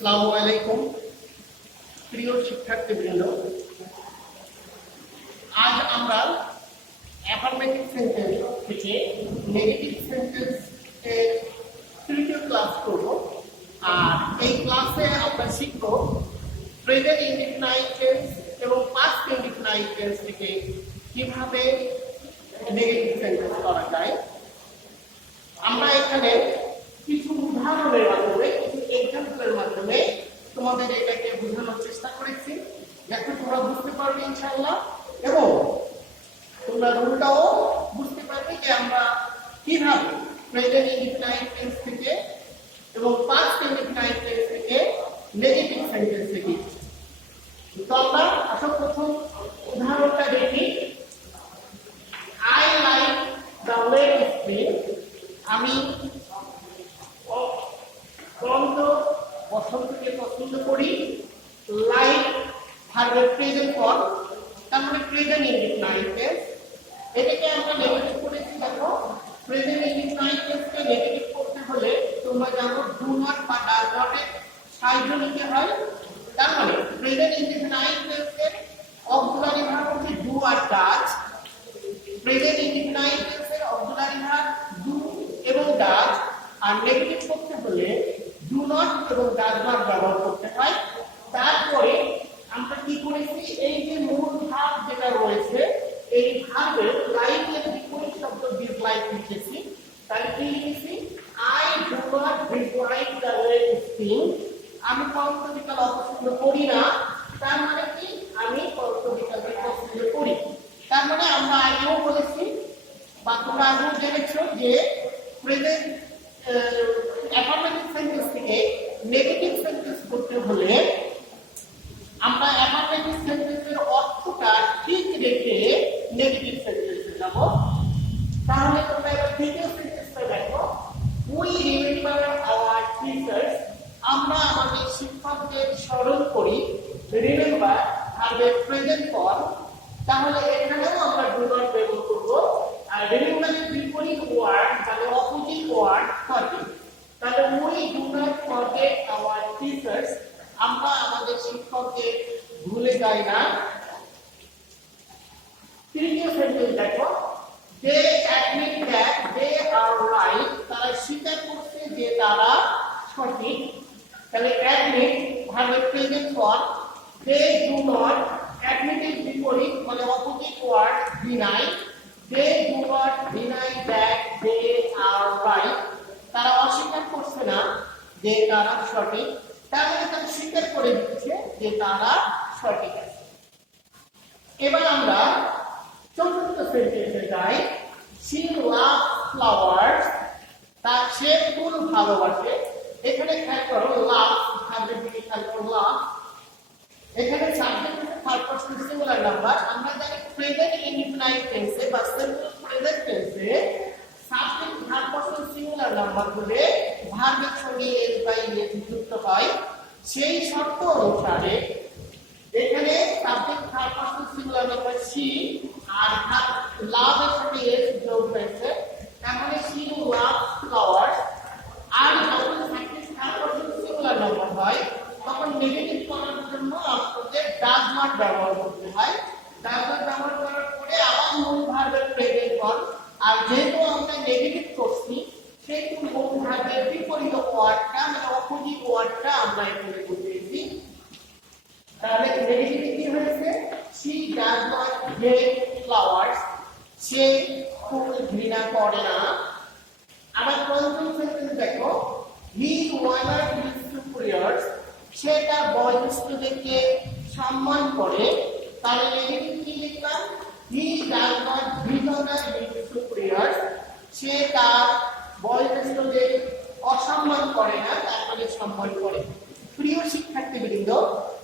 আসসালামু আলাইকুম প্রিয় শিক্ষার্থীবৃন্দ, আজ আমরা অ্যাফার্মেটিভ সেন্টেন্স থেকে নেগেটিভ সেন্টেন্স এর তৃতীয় ক্লাস করব। আর এই ক্লাসে আমরা শিখব প্রেজেন্ট ইনডিফিনাইট টেন্স এবং পাস্ট ইনডিফিনাইট টেন্স থেকে কিভাবে নেগেটিভ সেন্টেন্স করা যায়। আমরা এখানে কিছু উদাহরণের মাধ্যমে, কিছু এক্সাম্পলের মাধ্যমে তোমাদের এটাকে বোঝানোর চেষ্টা করেছি, যাতে তোমরা বুঝতে পারবে ইনশাআল্লাহ, এবং তোমরা রুলটাও বুঝতে পারবে যে আমরা কিভাবে প্রেজেন্ট ইনডিফিনাইট টেন্স থেকে এবং পাস্ট ইনডিফিনাইট টেন্স থেকে নেগেটিভ সেন্টেন্স থেকে। তো আমরা আসল প্রথম উদাহরণটা দেখি। I like the wet spring. আমি বসন্তকে পছন্দ করি। লাইক ভার্বের প্রেজেন্ট ফর্ম, তার মানে প্রেজেন্ট ইনডিফিনাইট টেন্স। এটাকে আমরা নেগেটিভ করেছি। দেখো, প্রেজেন্ট ইনডিফিনাইট টেন্সকে নেগেটিভ করতে হলে তোমরা জানো ডু নট বা ডাজ নট এর সাহায্য নিতে হয়। তার মানে প্রেজেন্ট ইনডিফিনাইট টেন্সের অক্সিলারি ভার্ব হচ্ছে ডু আর ডাজ। প্রেজেন্ট ইনডিফিনাইট টেন্সের অক্সিলারি ভার্ব ডু এবং ডাজ। আর নেগেটিভ করতে হলে ডু নট এবং ডাজ নট ব্যবহার করতে হয়। তারপরে আমরা কি করেছি, এই যে মূল ভাব যেটা রয়েছে, এই ভাবের লাইক এর বিপরীত শব্দ ডিসলাইক লিখেছি। তাহলে কি লিখেছি, I do not dislike the wet spring. আমি পরন্ত বিকাল অপছন্দ করি না। তার মানে কি, আমি পরন্ত বিকালকে পছন্দ করি। তার মানে আমরা আগেও বলেছি বা তোমরা আগেও জেনেছো যে প্রেজেন্ট অ্যাফার্মেটিভ সেন্টেন্স থেকে নেগেটিভ সেন্টেন্স করতে হলে আমরা অ্যাফার্মেটিভ সেন্টেন্সের অর্থটা ঠিক রেখে নেগেটিভ সেন্টেন্সে যাব। তাহলে তোমরা এবার দ্বিতীয় সেন্টেন্সটা দেখো। We remember our teachers. আমরা আমাদের শিক্ষকদের স্মরণ করি। রিমেম্বার ভার্বের প্রেজেন্ট ফর্ম। তাহলে এখানেও আমরা ডু নট ব্যবহার করব। আর রিমেম্বারের বিপরীত ওয়ার্ড মানে অপোজিট ওয়ার্ড ফরগেট। তাহলে we do not forget our teachers. আমরা আমাদের শিক্ষকদের ভুলে যাই না। তৃতীয় সেন্টেন্স দেখো, they admit that they are right. তারা স্বীকার করছে যে তারা সঠিক। তাহলে অ্যাডমিট ভার্বের present form. They do not, অ্যাডমিটের বিপরীত মানে opposite word deny. They do not deny that they are right. তারা অস্বীকার করছে না যে তারা সঠিক। তার মানে তারা স্বীকার করে দিচ্ছে যে তারা সঠিক আছে। এবার আমরা চতুর্থ সেন্টেন্সে যাই। She loves flowers. তার সে ফুল ভালোবাসে। এখানে খেয়াল করো, লাভ ভার্বের দিকে খেয়াল করো। লাভ এখানে সাবজেক্ট হচ্ছে থার্ড পারসন সিঙ্গুলার নাম্বার। আমরা জানি প্রেজেন্ট ইনডিফিনাইট টেন্সে বা সিম্পল প্রেজেন্ট টেন্সে subject third person singular number হলে ভার্বের সঙ্গে এস বা ইএস যুক্ত হয়। সেই শর্ত অনুসারে এখানে subject third person singular number she আর লাভ এর সঙ্গে এস যোগ হয়েছে। তাহলে শি লাভস ফ্লাওয়ার্স। আর যখন subject third person singular number হয় তখন নেগেটিভ করার জন্য আপনাদের ডাজ নট ব্যবহার করতে হয়। ডাজ নট ব্যবহার করার পরে আবার মূল ভার্বের প্রেজেন্ট ফর্ম। আর যেহেতু আমরা নেগেটিভ করছি, সেহেতু মূল ভার্বের বিপরীত ওয়ার্ডটা মানে অপোজিট ওয়ার্ডটা আমরা এখানে বসিয়েছি। তাহলে নেগেটিভ কি হয়েছে, she does not hate flowers. সে ফুল ঘৃণা করে না। আবার পঞ্চম সেন্টেন্স দেখো, হি ওয়ানার হিজ সুপিরিয়র্স। সে তার বয়োজ্যেষ্ঠদেরকে সম্মান করে। তাহলে নেগেটিভ কি লিখলাম, he does not dishonour his superiors. সে তার বয়োজ্যেষ্ঠদের অসম্মান করে না, তার মানে সম্মান করে। প্রিয় শিক্ষার্থীবৃন্দ,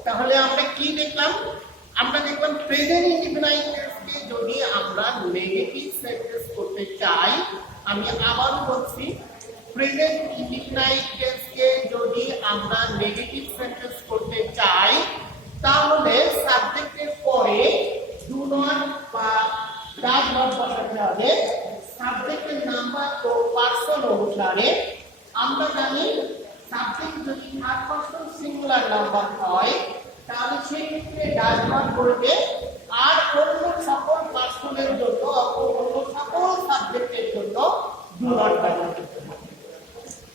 তাহলে আমরা কি দেখলাম, আমরা দেখলাম প্রেজেন্ট ইনডিফিনাইট টেন্সকে যদি আমরা নেগেটিভ সেন্টেন্স করতে চাই, আমি আবার বলছি, প্রেজেন্ট ইনডিফিনাইট টেন্সকে যদি আমরা নেগেটিভ সেন্টেন্স করতে চাই, তাহলে সাবজেক্টের পরে ডু নট বা ডাজ নট বসাতে হবে। সাবজেক্টের নাম্বার ও পার্সন অনুসারে আমরা জানি সাবজেক্ট যদি থার্ড পারসন সিঙ্গুলার নাম্বার হয় তাহলে সেই ক্ষেত্রে ডাজ নট বলবে, আর অন্য সকল পার্সনের জন্য অন্য সকল সাবজেক্টের জন্য ডু নট ব্যবহার করতে হবে।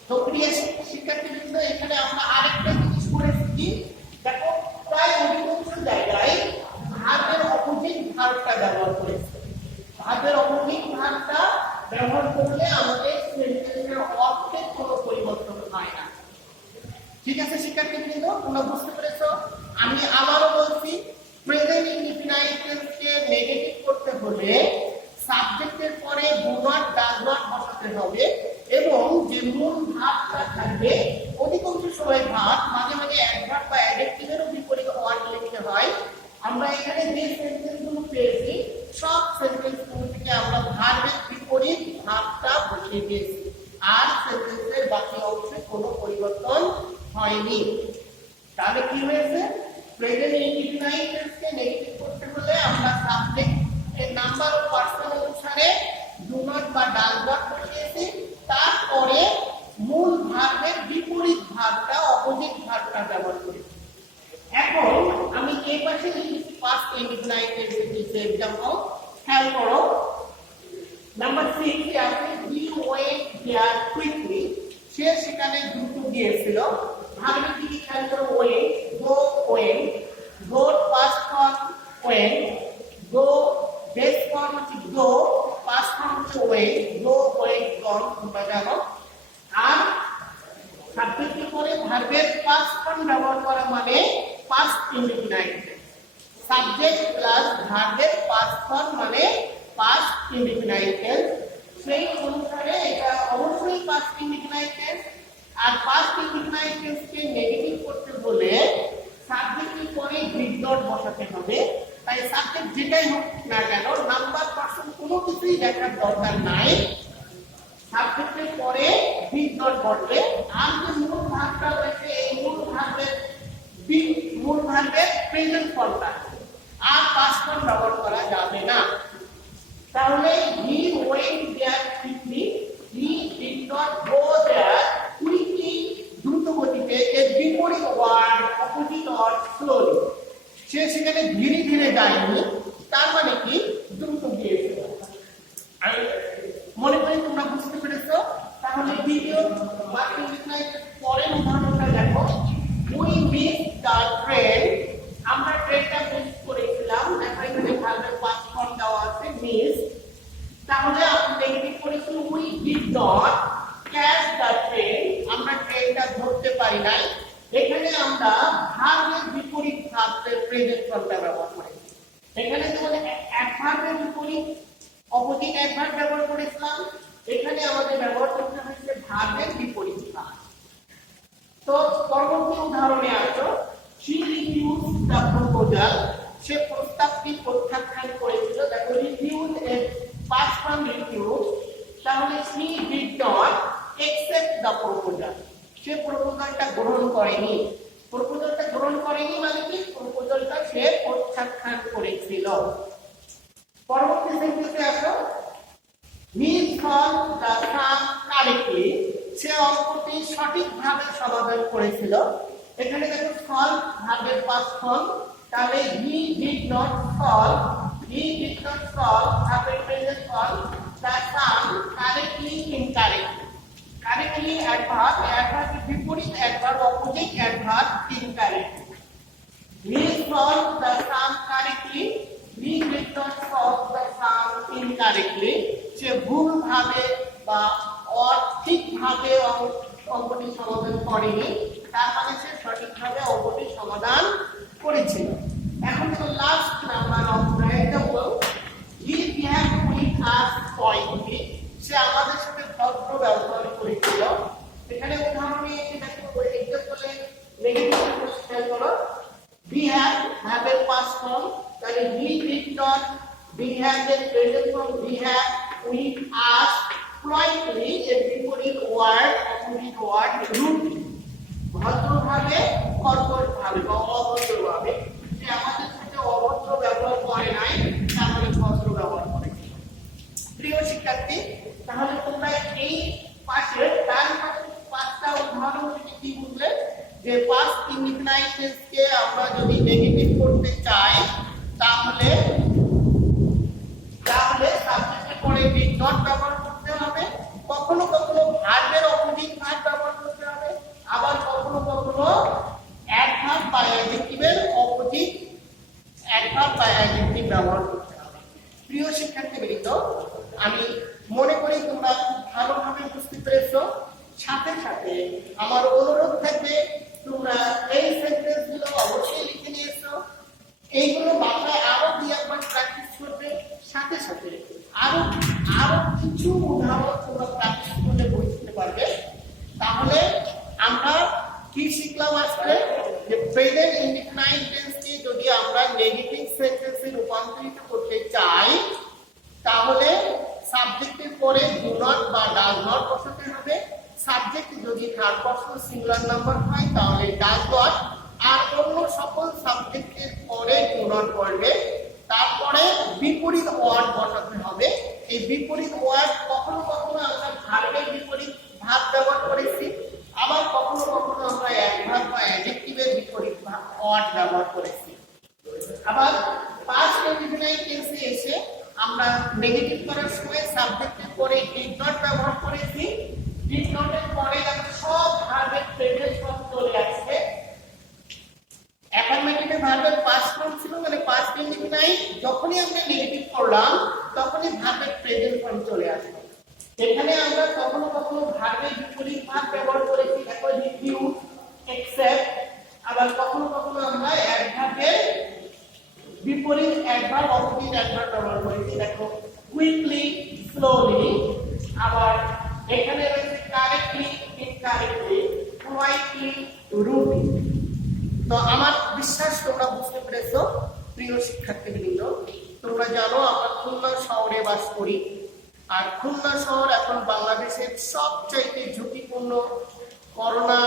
তো প্রিয় শিক্ষার্থীবৃন্দ, এখানে আমরা আরেকটা জিনিস করেছি, দেখো প্রায় অধিকাংশ জায়গায় ভার্বের অপোজিট ভার্বটা ব্যবহার করেছে। ভার্বের অপোজিট ভার্বটা ব্যবহার করলে আমাদের সেন্টেন্সের অর্থের কোনো পরিবর্তন হয় না। ঠিক আছে শিক্ষার্থীবৃন্দ, তোমরা বুঝতে পেরেছো? আমি আবারও বলছি, প্রেজেন্ট ইনডিফিনাইট টেন্সকে নেগেটিভ করতে হলে সাবজেক্টের পরে ডু নট ডাজ নট বসাতে হবে, এবং যে মূল ভার্বটা থাকবে, অধিকাংশ সময় ভার্ব মাঝে মাঝে অ্যাডভার্ব বা অ্যাডজেক্টিভেরও বিপরীত ওয়ার্ড লিখতে হয়। আমরা এখানে যে সেন্টেন্সগুলো পেয়েছি সব সেন্টেন্সগুলো থেকে আমরা ভার্বের বিপরীত ভার্বটা বসিয়ে দিয়েছি, আর সেন্টেন্সের বাকি অংশে কোনো পরিবর্তন হয়নি। তাহলে কি হয়েছে? প্রেজেন্ট ইনডিফিনাইট টেন্সকে নেগেটিভ করতে হলে আমরা সাবজেক্ট এর নাম্বার ও পার্সন অনুসারে ডু নট বা ডাজ নট বসিয়েছি, তারপরে মূল ভার্বের বিপরীত ভার্বটা অপোজিট ভার্বটা ব্যবহার করেছি। এখন আমি এই পাশে লিখেছি পাস্ট ইনডিফিনাইট টেন্সের কিছু एग्जांपल, খেয়াল করো। নাম্বার 6 এ আছে হি ওয়েন্ট দেয়ার কুইকলি, সে সেখানে দ্রুত গিয়েছিল। ভার্বের দিকে খেয়াল করো, went, go went, go past form went, go base form হচ্ছে গো, পাস্ট ফর্ম হচ্ছে ওয়েন্ট, গো ওয়েন্ট গন, তোমরা জানো। আর সাবজেক্টের পরে ভার্বের পাস্ট ফর্ম ব্যবহার করা মানে past indefinite tense. Subject plus ভার্বের পাস্ট ফর্ম মানে পাস্ট ইনডিফিনাইট টেন্স। সেই অনুসারে এটা অবশ্যই পাস্ট ইনডিফিনাইট টেন্স। আর পাস্ট ইনডিফিনাইট টেন্সকে নেগেটিভ করতে হলে সাবজেক্টের পরে গ্রিড ডট বসাতে হবে। তাই সাবজেক্ট যেটাই হোক না কেন, নাম্বার পার্সন কোনো কিছুই দেখার দরকার নাই, সাবজেক্টের পরে গ্রিড ডট বসবে। আর যে মূল ভার্বটা রয়েছে, এই মূল ভার্বের প্রেজেন্ট ফর্মটা, আর পাস্ট ফর্ম ব্যবহার করা যাবে না। তাহলে he went there quickly, he did not go there quickly, দ্রুত গতিতে, এর বিপরীত ওয়ার্ড অপোজিট ওয়ার্ড স্লোলি, সে সেখানে ধীরে ধীরে যায়নি, তার মানে কি দ্রুত গিয়েছিল। মনে করি তোমরা বুঝতে পেরেছো। তাহলে ভিডিও পরের উদাহরণটা দেখো, উই মিস দ্য ট্রেন, আমরা ট্রেনটা মিস করেছিলাম। দেখো এখানে ভার্বের পাস্ট ফর্ম দেওয়া আছে মিস, তাহলে আমরা নেগেটিভ করেছি we did not catch the train, আমরা ট্রেনটা ধরতে পারি নাই। এখানে আমরা ভার্বের বিপরীত ভার্বের প্রেজেন্ট ফর্মটা ব্যবহার করেছি। এখানে যেমন অ্যাডভার্বের বিপরীত অপোজিট অ্যাডভার্ব ব্যবহার করেছিলাম, এখানে আমাদের ব্যবহার করতে হচ্ছে ভার্বের বিপরীত ভার্ব। তো পরবর্তী উদাহরণে আসো, she refused the proposal, সে প্রস্তাবটি প্রত্যাখ্যান করেছিল। দেখো refuse এর past form refuse, তাহলে she did not accept the proposal, সে প্রপোজালটা গ্রহণ করেনি। প্রপোজালটা গ্রহণ করেনি মানে কি, প্রপোজালটা সে প্রত্যাখ্যান করেছিল। পরবর্তী সেন্টেন্সে আসো, he solved the sum correctly, সে অঙ্কটি সঠিকভাবে সমাধান করেছিল। এখানে দেখো সলভ ভার্বের পাস্ট ফর্ম, তাহলে he did not solve, he did not solve ভার্বের present form, the sum correctly incorrectly, correctly adverb, অ্যাডভার্বের বিপরীত adverb opposite adverb incorrectly, he solved the sum correctly, he did not solve the sum incorrectly, সে ভুলভাবে বা অঠিকভাবে অঙ্কটি সমাধান করেনি, তার মানে সে সঠিকভাবে অঙ্কটি সমাধান করেছিল। এখন তো last number of example, he behave with us politely, সে আমাদের সাথে ভদ্র ব্যবহার করেছিল। এখানে উদাহরণে এসে দেখো এক্সাম্পলে নেগেটিভ কোশ্চেন হলো বিহেভ, হ্যাভের পাস্ট ফর্ম, তাহলে হি ডিড নট, বিহেভ এর present form behave, with us politely এর বিপরীত ওয়ার্ড অপোজিট ওয়ার্ড রুডলি, ভদ্রভাবে কর্কশভাবে বা অভদ্রভাবে, সে আমাদের সাথে অভদ্র ব্যবহার করে নাই, তাহলে ভদ্র ব্যবহার করেছে। প্রিয় শিক্ষার্থী, তাহলে তোমরা এই পাশে ডান পাশে পাঁচটা উদাহরণ থেকে কি বুঝলে? যে পাস্ট ইনডিফিনাইট টেন্সকে আমরা যদি নেগেটিভ করতে চাই তাহলে সাবজেক্টের পরে ডিড নট ব্যবহার করতে হবে, কখনো কখনো ভার্বের অপোজিট ভার্ব ব্যবহার করতে হবে, আবার কখনো কখনো অ্যাডভার্ব বা অ্যাডজেক্টিভের অপোজিট অ্যাডভার্ব বা অ্যাডজেক্টিভ ব্যবহার করতে হবে। প্রিয় শিক্ষার্থীবৃন্দ, আমি মনে করি তোমরা খুব ভালোভাবে বুঝতে পেরেছো। সাথে সাথে আমার অনুরোধ থাকবে তোমরা এই সেন্টেন্সগুলো অবশ্যই লিখে নিয়েছো, এইগুলো বাসায় আরো দুই একবার প্র্যাকটিস করবে। সাথে সাথে আরো কিছু উদাহরণ তোমরা প্র্যাকটিস করলে বুঝতে পারবে। তাহলে আমরা কি শিখলাম আজকে? যে প্রেজেন্ট ইনডিফিনাইট টেন্সকে যদি আমরা নেগেটিভ সেন্টেন্সে রূপান্তরিত করতে চাই তাহলে সাবজেক্টের পরে ডু নট বা ডাজ নট বসাতে হবে। সাবজেক্ট যদি থার্ড পারসন সিঙ্গুলার নাম্বার হয় তাহলে ডাজ নট, আর অন্য সকল সাবজেক্টের পরে ডু নট পড়বে। তারপরে বিপরীত ওয়ার্ড বসাতে হবে। এই বিপরীত ওয়ার্ড কখনো কখনো আমরা ভার্বের বিপরীত ভাব ব্যবহার করেছি, আবার কখনো কখনো আমরা অ্যাডভার্ব বা অ্যাডজেক্টিভের বিপরীত ওয়ার্ড ব্যবহার করেছি। আবার পাস্ট ইনডিফিনাইট টেন্সে এসে আমরা নেগেটিভ করার সময় সাবজেক্টের পরে ডিড নট ব্যবহার করেছি। ডিড নটের পরে আমরা সব ভার্বের প্রেজেন্ট ফর্ম চলে আসছে। অ্যাফার্মেটিভ ভার্বের পাস্ট ফর্ম ছিল মানে পাস্ট ইনডিফিনাইট, যখনই আমরা নেগেটিভ করলাম তখনই ভার্বের প্রেজেন্ট ফর্ম চলে আসবে। এখানে আমরা কখনো কখনো ভার্বের বিপরীত ভাব ব্যবহার করেছি, দেখো রিভিউ, অ্যাকসেপ্ট। আবার কখনো কখনো আমরা অ্যাডভার্বের বিপরীত অ্যাডভার্ব অপোজিট অ্যাডভার্ব ব্যবহার করেছি, দেখো কুইকলি, স্লোলি। আবার এখানে রয়েছে কারেক্টলি, ইনকারেক্টলি, কোয়াইটলি, রুডলি। তো আমার বিশ্বাস তোমরা বুঝতে পেরেছো। প্রিয় শিক্ষার্থীবৃন্দ, তোমরা জানো আমরা খুলনা শহরে বাস করি, আর খুলনা শহর এখন বাংলাদেশের সবচাইতে ঝুঁকিপূর্ণ করোনা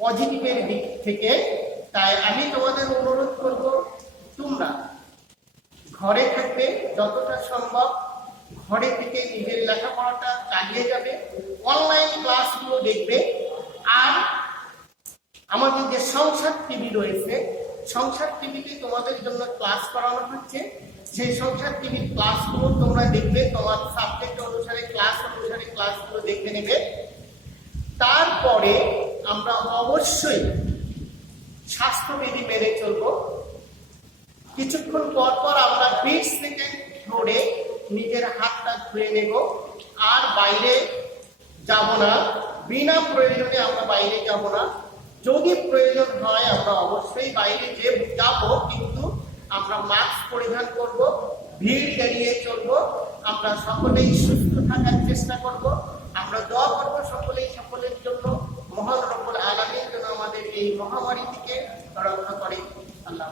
পজিটিভের দিক থেকে। তাই আমি তোমাদের অনুরোধ করব তোমরা ঘরে থাকবে, যতটা সম্ভব ঘরে থেকে নিজের লেখাপড়াটা চালিয়ে যাবে, অনলাইন ক্লাসগুলো দেখবে। আর আমাদের যে সংসার টিভি রয়েছে, সংসার টিভিতে তোমাদের জন্য ক্লাস করানো হচ্ছে, সেই সংসার টিভির ক্লাসগুলো তোমরা দেখবে, তোমার সাবজেক্ট অনুসারে ক্লাসগুলো দেখে নেবে। তারপরে আমরা অবশ্যই স্বাস্থ্যবিধি মেনে চলবো। কিছুক্ষণ পর পর আমরা 20 সেকেন্ড ধরে নিজের হাতটা ধুয়ে নেব, আর বাইরে যাব না, বিনা প্রয়োজনে আমরা বাইরে যাব না। যদি প্রয়োজন হয় আমরা অবশ্যই বাইরে যাব, কিন্তু আমরা মাস্ক পরিধান করব, ভিড় এড়িয়ে চলব। আমরা সকলেই সুস্থ থাকার চেষ্টা করব। আমরা দোয়া করব সকলের জন্য, মহান রব্বুল আলামিন যেন আমাদের এই মহামারী থেকে রক্ষা করে। আল্লাহ।